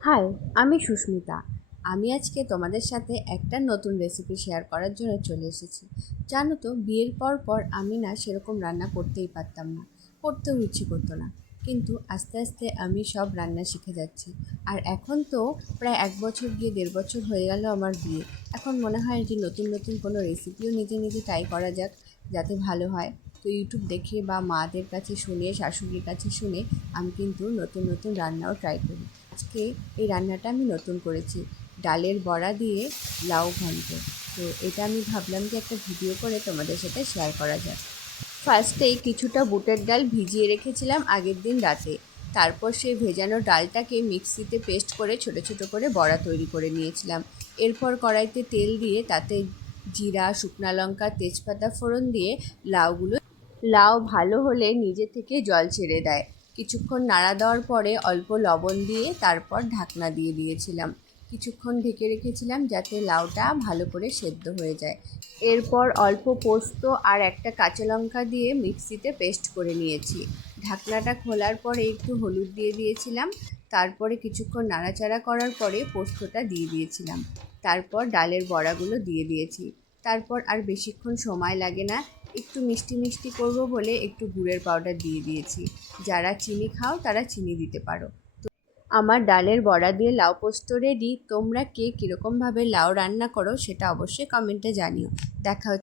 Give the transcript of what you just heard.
High, আমি সুস্মিতা। আমি আজকে তোমাদের সাথে একটা নতুন রেসিপি শেয়ার করার জন্য চলে এসেছি। জানো তো, বিয়ের পর পর আমি না সেরকম রান্না করতেই পারতাম না, করতেও ইচ্ছে করতো না। কিন্তু আস্তে আস্তে আমি সব রান্না শিখে যাচ্ছি। আর এখন তো প্রায় 1 বছর গিয়ে 1.5 বছর হয়ে গেল আমার বিয়ে। এখন মনে হয় যে নতুন নতুন কোনো রেসিপিও নিজে নিজে ট্রাই করা যাক, যাতে ভালো হয়। তো ইউটিউব দেখে বা মাদের কাছে শুনে, শাশুড়ির কাছে শুনে আমি কিন্তু নতুন নতুন রান্নাও ট্রাই করি। আজকে এই রান্নাটা আমি নতুন করেছি, ডালের বড়া দিয়ে লাউ ঘন্ট। তো এটা আমি ভাবলাম যে একটা ভিডিও করে তোমাদের সাথে শেয়ার করা যাক। ফার্স্টেই কিছুটা বুটের ডাল ভিজিয়ে রেখেছিলাম আগের দিন রাতে। তারপর সেই ভেজানো ডালটাকে মিক্সিতে পেস্ট করে ছোট ছোট করে বড়া তৈরি করে নিয়েছিলাম। এরপর কড়াইতে তেল দিয়ে তাতে জিরা, শুকনা লঙ্কা, তেজপাতা ফোড়ন দিয়ে লাউ ভালো হলে নিজে থেকে জল ছেড়ে দেয়। কিছুক্ষণ নাড়া দেওয়ার পরে অল্প লবণ দিয়ে তারপর ঢাকনা দিয়ে দিয়েছিলাম। কিছুক্ষণ ঢেকে রেখেছিলাম যাতে লাউটা ভালো করে সেদ্ধ হয়ে যায়। এরপর অল্প পোস্ত আর একটা কাঁচা লঙ্কা দিয়ে মিক্সিতে পেস্ট করে নিয়েছি। ঢাকনাটা খোলার পরে একটু হলুদ দিয়ে দিয়েছিলাম। তারপরে কিছুক্ষণ নাড়াচাড়া করার পরে পোস্তটা দিয়ে দিয়েছিলাম। তারপর ডালের বড়াগুলো দিয়ে দিয়েছি। তারপর আর বেশিক্ষণ সময় লাগে না। একটু মিষ্টি মিষ্টি করবো বলে একটু গুড়ের পাউডার দিয়ে দিয়েছি। যারা চিনি খাও তারা চিনি দিতে পারো। আমার ডালের বড়া দিয়ে লাউ পোস্ত রেডি। তোমরা কে কীরকমভাবে লাউ রান্না করো সেটা অবশ্যই কমেন্টে জানিও। দেখা